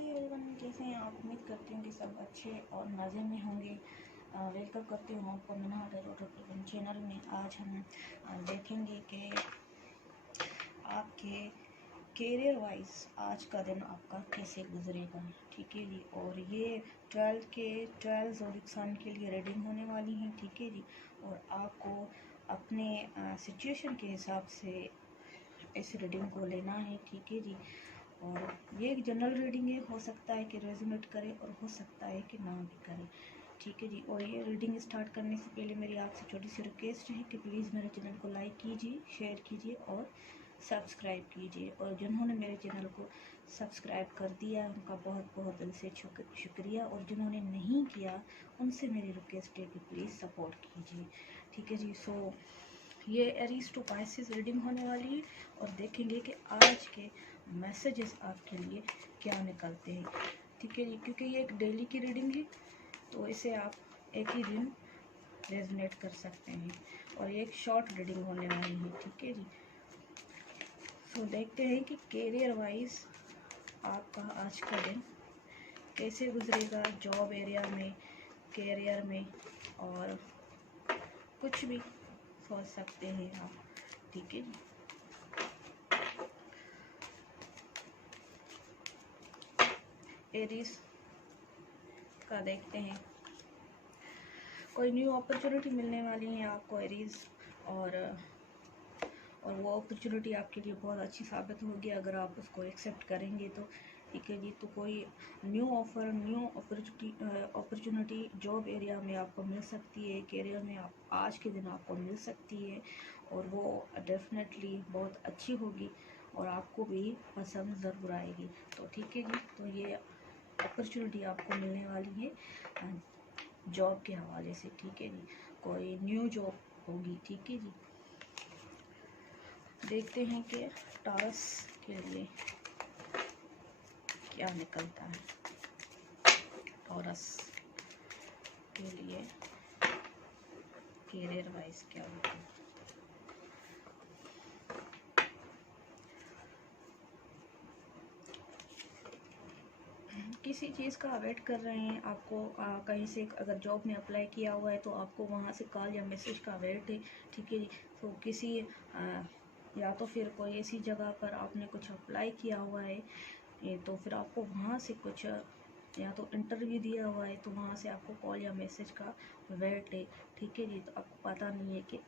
Hi everyone, कैसे हैं आप। उम्मीद करती हूँ कि सब अच्छे और मज़े में होंगे। वेलकम करती हूँ आपको मिना चैनल में। आज हम देखेंगे कि आपके कैरियर वाइज आज का दिन आपका कैसे गुजरेगा। ठीक है जी। और ये 12 ज़ोडिक साइन के लिए रीडिंग होने वाली है। ठीक है जी। और आपको अपने सिचुएशन के हिसाब से इस रीडिंग को लेना है। ठीक है जी। और ये एक जनरल रीडिंग है, हो सकता है कि रेजोनेट करे और हो सकता है कि ना भी करे। ठीक है जी। और ये रीडिंग स्टार्ट करने से पहले मेरी आपसे छोटी सी रिक्वेस्ट है कि प्लीज़ मेरे चैनल को लाइक कीजिए, शेयर कीजिए और सब्सक्राइब कीजिए। और जिन्होंने मेरे चैनल को सब्सक्राइब कर दिया उनका बहुत बहुत दिल से शुक्रिया। और जिन्होंने नहीं किया उनसे मेरी रिक्वेस्ट है कि प्लीज़ सपोर्ट कीजिए। ठीक है जी। सो ये एरीज टू पाइसेस रीडिंग होने वाली है और देखेंगे कि आज के मैसेजेस आपके लिए क्या निकलते हैं। ठीक है जी। क्योंकि ये एक डेली की रीडिंग है तो इसे आप एक ही दिन रेजोनेट कर सकते हैं और एक शॉर्ट रीडिंग होने वाली है। ठीक है जी। सो देखते हैं कि कैरियर वाइज आपका आज का दिन कैसे गुजरेगा, जॉब एरिया में, कैरियर में, और कुछ भी सोच सकते हैं आप। ठीक है जी। एरीज का देखते हैं। कोई न्यू अपॉर्चुनिटी मिलने वाली है आपको एरीज, और वो अपॉर्चुनिटी आपके लिए बहुत अच्छी साबित होगी अगर आप उसको एक्सेप्ट करेंगे तो। ठीक है जी। तो कोई new offer, new opportunity job area में आपको मिल सकती है, कैरियर में आप आज के दिन आपको मिल सकती है और वो डेफिनेटली बहुत अच्छी होगी और आपको भी पसंद ज़रूर आएगी। तो ठीक है जी। तो ये अपॉर्चुनिटी आपको मिलने वाली है जॉब के हवाले से। ठीक है जी। कोई न्यू जॉब होगी। ठीक है जी। देखते हैं कि टॉरस के लिए क्या निकलता है। टॉरस के लिए कैरियर वाइज क्या होगा। किसी चीज़ का वेट कर रहे हैं आपको, कहीं से अगर जॉब में अप्लाई किया हुआ है तो आपको वहाँ से कॉल या मैसेज का वेट है। ठीक है जी। तो किसी या तो फिर कोई ऐसी जगह पर आपने कुछ अप्लाई किया हुआ है तो फिर आपको वहाँ से कुछ या तो इंटरव्यू दिया हुआ है तो वहाँ से आपको कॉल या मैसेज का वेट है। ठीक है जी। तो आपको पता नहीं है कि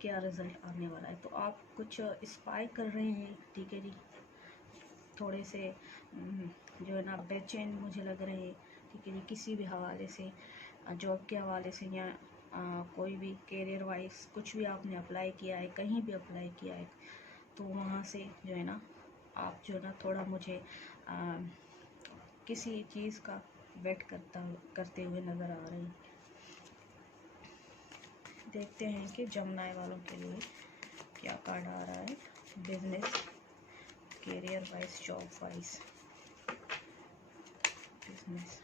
क्या रिज़ल्ट आने वाला है, तो आप कुछ स्पाई कर रहे हैं। ठीक है जी। थोड़े से जो है ना बेचैन मुझे लग रहे हैं। ठीक है जी। किसी भी हवाले से, जॉब के हवाले से या कोई भी कैरियर वाइज कुछ भी आपने अप्लाई किया है, कहीं भी अप्लाई किया है तो वहाँ से जो है ना आप जो है ना थोड़ा मुझे किसी चीज़ का वेट करते हुए नज़र आ रहे हैं। देखते हैं कि जमनाई वालों के लिए क्या कार्ड आ रहा है। Business, career wise, job wise. Business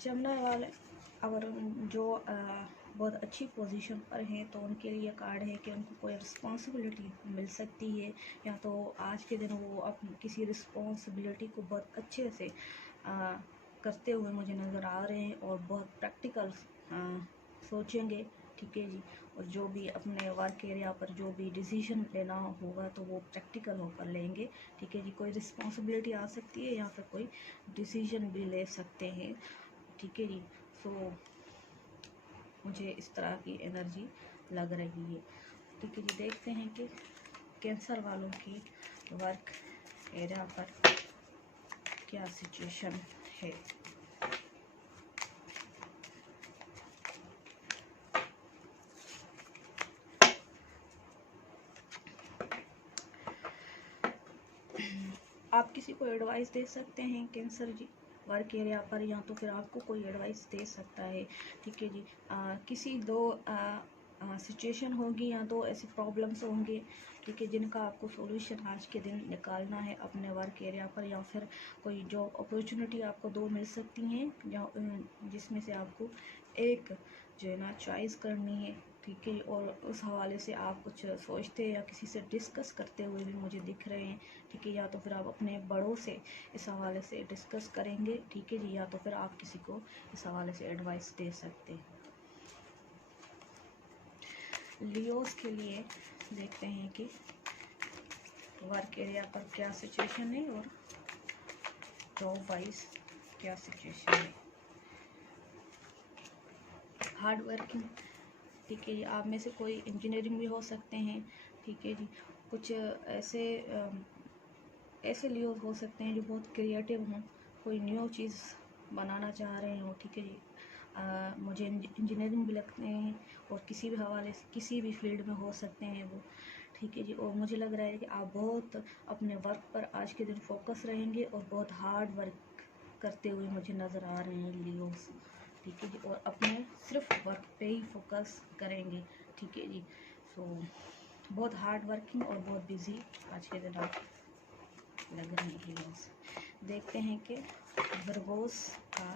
जमनाई वाले अगर जो बहुत अच्छी पोजीशन पर हैं तो उनके लिए कार्ड है कि उनको कोई रिस्पॉन्सिबिलिटी मिल सकती है, या तो आज के दिन वो अपनी किसी रिस्पॉन्सिबिलिटी को बहुत अच्छे से करते हुए मुझे नज़र आ रहे हैं और बहुत प्रैक्टिकल सोचेंगे। ठीक है जी। और जो भी अपने वर्क एरिया पर जो भी डिसीजन लेना होगा तो वो प्रैक्टिकल होकर लेंगे। ठीक है जी। कोई रिस्पॉन्सिबिलिटी आ सकती है या फिर कोई डिसीजन भी ले सकते हैं। ठीक है जी। सो मुझे इस तरह की एनर्जी लग रही है। ठीक है जी। देखते हैं कि कैंसर वालों की वर्क एरिया पर क्या सिचुएशन है। आप किसी को एडवाइस दे सकते हैं कैंसर जी वर्क एरिया पर, या तो फिर आपको कोई एडवाइस दे सकता है। ठीक है जी। किसी दो सिचुएशन होगी या दो ऐसी प्रॉब्लम्स होंगे, ठीक है, जिनका आपको सॉल्यूशन आज के दिन निकालना है अपने वर्क एरिया पर, या फिर कोई जॉब अपॉर्चुनिटी आपको दो मिल सकती हैं जिसमें से आपको एक जो है ना चॉइस करनी है। ठीक है। और उस हवाले से आप कुछ सोचते या किसी से डिस्कस करते हुए भी मुझे दिख रहे हैं, ठीक है। या तो फिर आप अपने बड़ों से इस हवाले से डिस्कस करेंगे, ठीक है जी, या तो फिर आप किसी को इस हवाले से एडवाइस दे सकते हैं। लियोस के लिए देखते हैं कि वर्क एरिया पर क्या सिचुएशन है और जॉब वाइज क्या सिचुएशन है। हार्ड वर्किंग, ठीक है जी, आप में से कोई इंजीनियरिंग भी हो सकते हैं, ठीक है जी। कुछ ऐसे लियोस हो सकते हैं जो बहुत क्रिएटिव हों, कोई न्यू चीज़ बनाना चाह रहे हो, ठीक है जी। मुझे इंजीनियरिंग भी लगते हैं और किसी भी हवाले से किसी भी फील्ड में हो सकते हैं वो, ठीक है जी। और मुझे लग रहा है कि आप बहुत अपने वर्क पर आज के दिन फोकस रहेंगे और बहुत हार्ड वर्क करते हुए मुझे नज़र आ रहे हैं लियोस, ठीक है जी। और अपने सिर्फ वर्क पे ही फोकस करेंगे, ठीक है जी। सो बहुत हार्ड वर्किंग और बहुत बिजी आज के दिन आप लग रहे हैं लियोस। देखते हैं कि वर्गोस का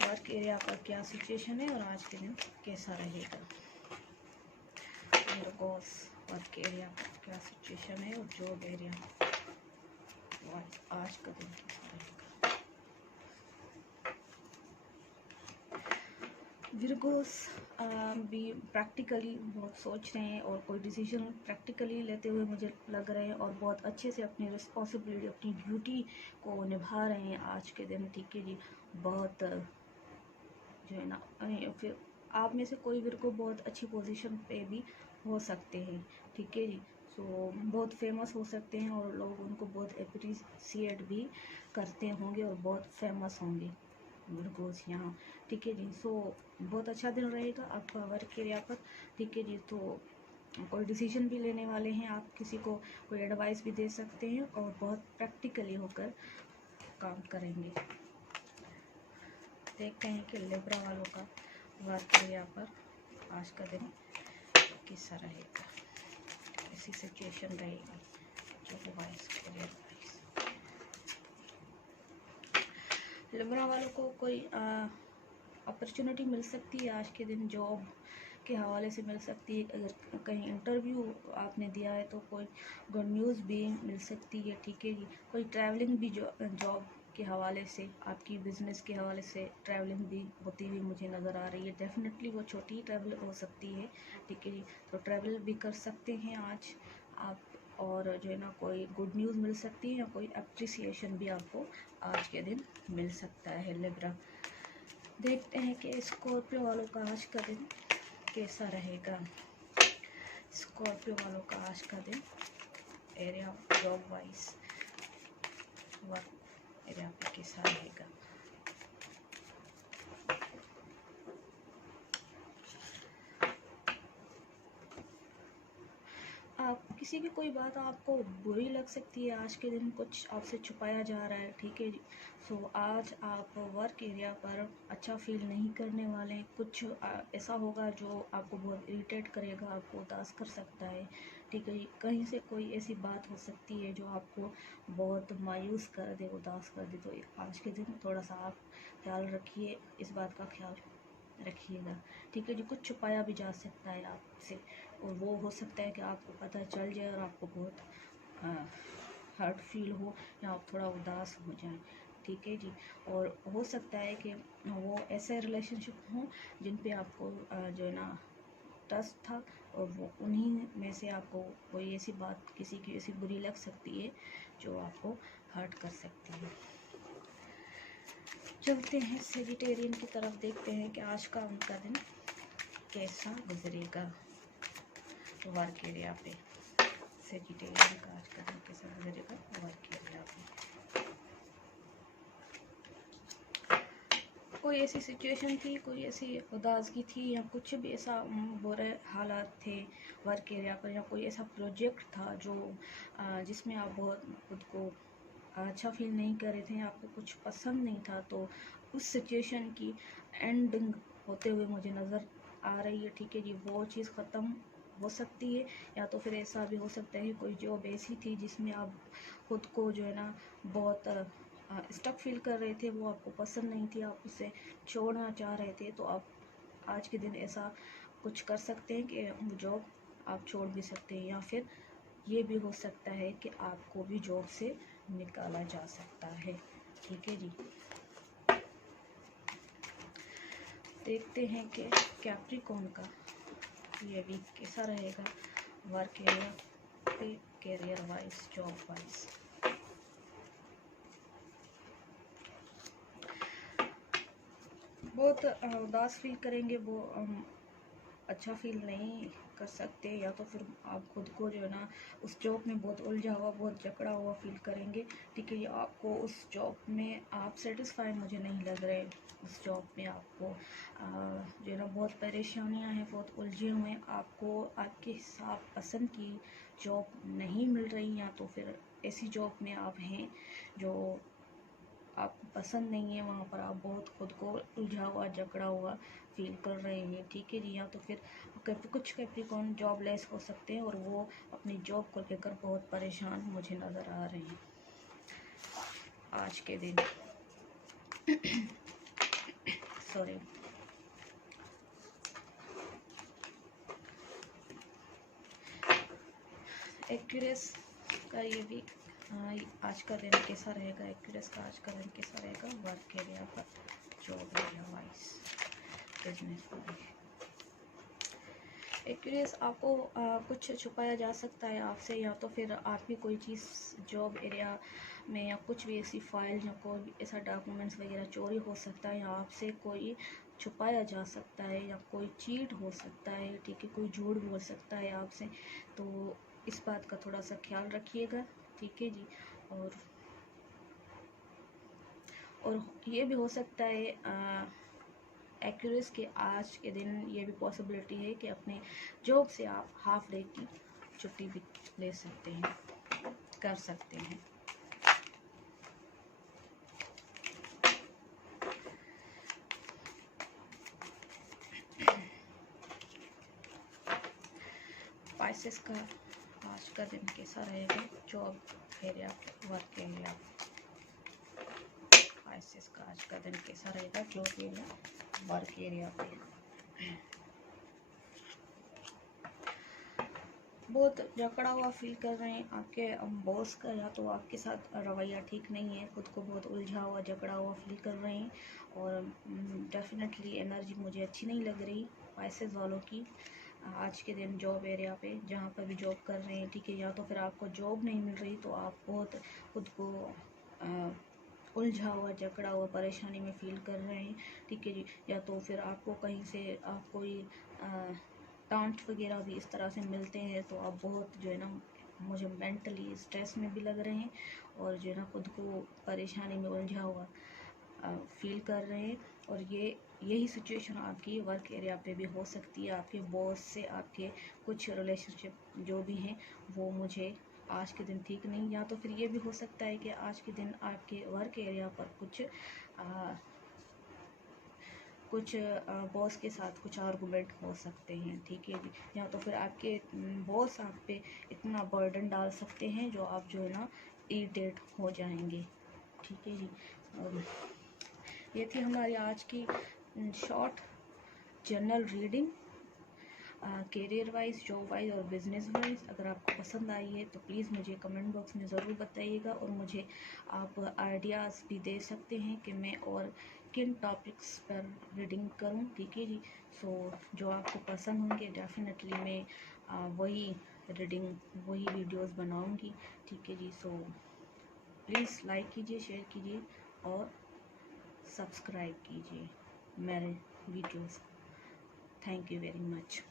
वर्क एरिया पर क्या सिचुएशन है और आज के दिन कैसा रहेगा। वर्गोस वर्क एरिया पर क्या सिचुएशन है और जॉब एरिया आज का दिन कैसा रहेगा। विर्गोस भी प्रैक्टिकली बहुत सोच रहे हैं और कोई डिसीजन प्रैक्टिकली लेते हुए मुझे लग रहे हैं और बहुत अच्छे से अपनी रिस्पॉन्सिबिलिटी अपनी ड्यूटी को निभा रहे हैं आज के दिन, ठीक है जी। बहुत जो है ना, फिर आप में से कोई विर्गो बहुत अच्छी पोजीशन पे भी हो सकते हैं, ठीक है जी। सो बहुत फेमस हो सकते हैं और लोग उनको बहुत अप्रिसिएट भी करते होंगे और बहुत फेमस होंगे विर्गोस यहाँ, ठीक है जी। सो बहुत अच्छा दिन रहेगा आपका वर्क एरिया पर, ठीक है जी। तो कोई डिसीजन भी लेने वाले हैं आप, किसी को कोई एडवाइस भी दे सकते हैं और बहुत प्रैक्टिकली होकर काम करेंगे। देखते हैं कि लिब्रा वालों का वर्क एरिया पर आज का दिन कैसा रहेगा, कैसी सिचुएशन रहेगी जो वाइज करियर वाइज। लिब्रा वालों को कोई अपॉर्चुनिटी मिल सकती है आज के दिन, जॉब के हवाले से मिल सकती है। अगर कहीं इंटरव्यू आपने दिया है तो कोई गुड न्यूज़ भी मिल सकती है, ठीक है जी। कोई ट्रैवलिंग भी जॉब के हवाले से आपकी बिज़नेस के हवाले से ट्रैवलिंग भी होती हुई मुझे नज़र आ रही है। डेफिनेटली वो छोटी ट्रैवल हो सकती है, ठीक है जी। तो ट्रैवल भी कर सकते हैं आज आप, और जो है ना कोई गुड न्यूज़ मिल सकती है या कोई अप्रिसिएशन भी आपको आज के दिन मिल सकता है लिब्रा। देखते हैं कि स्कॉर्पियो वालों का आज का दिन कैसा रहेगा। स्कॉर्पियो वालों का आज का दिन area job wise work area पे कैसा रहेगा। आप किसी की कोई बात आपको बुरी लग सकती है आज के दिन, कुछ आपसे छुपाया जा रहा है, ठीक है जी। सो आज आप वर्क एरिया पर अच्छा फील नहीं करने वाले हैं। कुछ ऐसा होगा जो आपको बहुत इरिटेट करेगा, आपको उदास कर सकता है, ठीक है जी। कहीं से कोई ऐसी बात हो सकती है जो आपको बहुत मायूस कर दे, उदास कर दे। तो आज के दिन थोड़ा सा आप ख्याल रखिए, इस बात का ख्याल रखिएगा, ठीक है जी। कुछ छुपाया भी जा सकता है आपसे और वो हो सकता है कि आपको पता चल जाए और आपको बहुत हर्ट फील हो या आप थोड़ा उदास हो जाएं, ठीक है जी। और हो सकता है कि वो ऐसे रिलेशनशिप हों जिन पे आपको जो है ना ट्रस्ट था और वो उन्हीं में से आपको कोई ऐसी बात किसी की ऐसी बुरी लग सकती है जो आपको हर्ट कर सकती है। चलते हैं सेजिटेरियन की तरफ, देखते हैं कि आज का उनका दिन कैसा गुजरेगा वर्क एरिया पे। सेजिटेरियन का आज का दिन कैसा गुजरेगा वर्क एरिया पे। कोई ऐसी सिचुएशन थी, कोई ऐसी उदासगी थी या कुछ भी ऐसा बुरे हालात थे वर्क एरिया पर, या कोई ऐसा प्रोजेक्ट था जो जिसमें आप बहुत खुद को अच्छा फील नहीं कर रहे थे, आपको कुछ पसंद नहीं था, तो उस सिचुएशन की एंडिंग होते हुए मुझे नज़र आ रही है, ठीक है जी। वो चीज़ ख़त्म हो सकती है या तो फिर ऐसा भी हो सकता है कि कोई जॉब ऐसी थी जिसमें आप खुद को जो है ना बहुत स्टक फील कर रहे थे, वो आपको पसंद नहीं थी, आप उसे छोड़ना चाह रहे थे। तो आप आज के दिन ऐसा कुछ कर सकते हैं कि जॉब आप छोड़ भी सकते हैं, या फिर ये भी हो सकता है कि आपको भी जॉब से निकाला जा सकता है। ठीक है जी, देखते हैं कि कैप्रिकॉर्न का ये वीक कैसा रहेगा वर्क एरिया पे, कैरियर वाइज, जॉब वाइज। बहुत उदास फील करेंगे, वो अच्छा फील नहीं कर सकते, या तो फिर आप खुद को जो है ना उस जॉब में बहुत उलझा हुआ, बहुत जकड़ा हुआ फील करेंगे। ठीक है, आपको उस जॉब में आप सेटिस्फाई मुझे नहीं लग रहे, उस जॉब में आपको जो है ना बहुत परेशानियां हैं, बहुत उलझे हुए हैं, आपको आपके हिसाब पसंद की जॉब नहीं मिल रही, या तो फिर ऐसी जॉब में आप हैं जो आपको पसंद नहीं है, वहाँ पर आप बहुत खुद को उलझा हुआ जकड़ा हुआ फील कर रहे हैं। ठीक है जी, या तो फिर कुछ कैप्रिकॉर्न जॉबलेस हो सकते हैं और वो अपनी जॉब को लेकर बहुत परेशान मुझे नज़र आ रहे हैं आज के दिन। सॉरी। एक्यूरेस का ये भी आज का दिन कैसा रहेगा, एक्यूरेस का आज का दिन कैसा रहेगा वर्क एरिया पर, job area wise, business wise. Accuris आपको कुछ छुपाया जा सकता है आपसे, या तो फिर आपकी कोई चीज़ जॉब एरिया में या कुछ भी ऐसी फाइल या कोई भी ऐसा डॉक्यूमेंट्स वगैरह चोरी हो सकता है, या आपसे कोई छुपाया जा सकता है, या कोई चीट हो सकता है। ठीक है, कोई झूठ बोल सकता है आपसे, तो इस बात का थोड़ा सा ख्याल रखिएगा। ठीक है जी, और ये भी हो सकता है एक्यूरेस के आज के दिन ये भी पॉसिबिलिटी है कि अपने जॉब से आप हाफ डे की छुट्टी भी ले सकते हैं, कर सकते हैं। पाइसेस का आज का दिन कैसा रहेगा job area, work area. Pisces का आज का दिन कैसा रहेगा जॉब एरिया, वर्क एरिया पे। बहुत जकड़ा हुआ फील कर रहे हैं, आपके बॉस का या तो आपके साथ रवैया ठीक नहीं है, खुद को बहुत उलझा हुआ जकड़ा हुआ फील कर रहे हैं, और डेफिनेटली एनर्जी मुझे अच्छी नहीं लग रही पाइसेस वालों की आज के दिन जॉब एरिया पे, जहाँ पर भी जॉब कर रहे हैं। ठीक है, या तो फिर आपको जॉब नहीं मिल रही तो आप बहुत खुद को उलझा हुआ जकड़ा हुआ परेशानी में फील कर रहे हैं। ठीक है जी, या तो फिर आपको कहीं से आप कोई डांट वगैरह भी इस तरह से मिलते हैं, तो आप बहुत जो है ना मुझे मेंटली स्ट्रेस में भी लग रहे हैं, और जो है ना खुद को परेशानी में उलझा हुआ फील कर रहे हैं। और यही सिचुएशन आपकी वर्क एरिया पे भी हो सकती है, आपके बॉस से आपके कुछ रिलेशनशिप जो भी हैं वो मुझे आज के दिन ठीक नहीं, या तो फिर ये भी हो सकता है कि आज के दिन आपके वर्क एरिया पर कुछ बॉस के साथ कुछ आर्गूमेंट हो सकते हैं। ठीक है जी, या तो फिर आपके बॉस आप पे इतना बर्डन डाल सकते हैं जो आप जो है ना इरिटेट हो जाएंगे। ठीक है जी, ये थी हमारी आज की short journal reading career wise, job wise और बिजनेस वाइज। अगर आपको पसंद आई है तो प्लीज़ मुझे कमेंट बॉक्स में ज़रूर बताइएगा, और मुझे आप आइडियाज़ भी दे सकते हैं कि मैं और किन टॉपिक्स पर रीडिंग करूं। ठीक है जी, सो जो आपको पसंद होंगे डेफिनेटली मैं वही रीडिंग, वही वीडियोस बनाऊंगी। ठीक है जी, सो प्लीज़ लाइक कीजिए, शेयर कीजिए और सब्सक्राइब कीजिए मेरे videos. Thank you very much.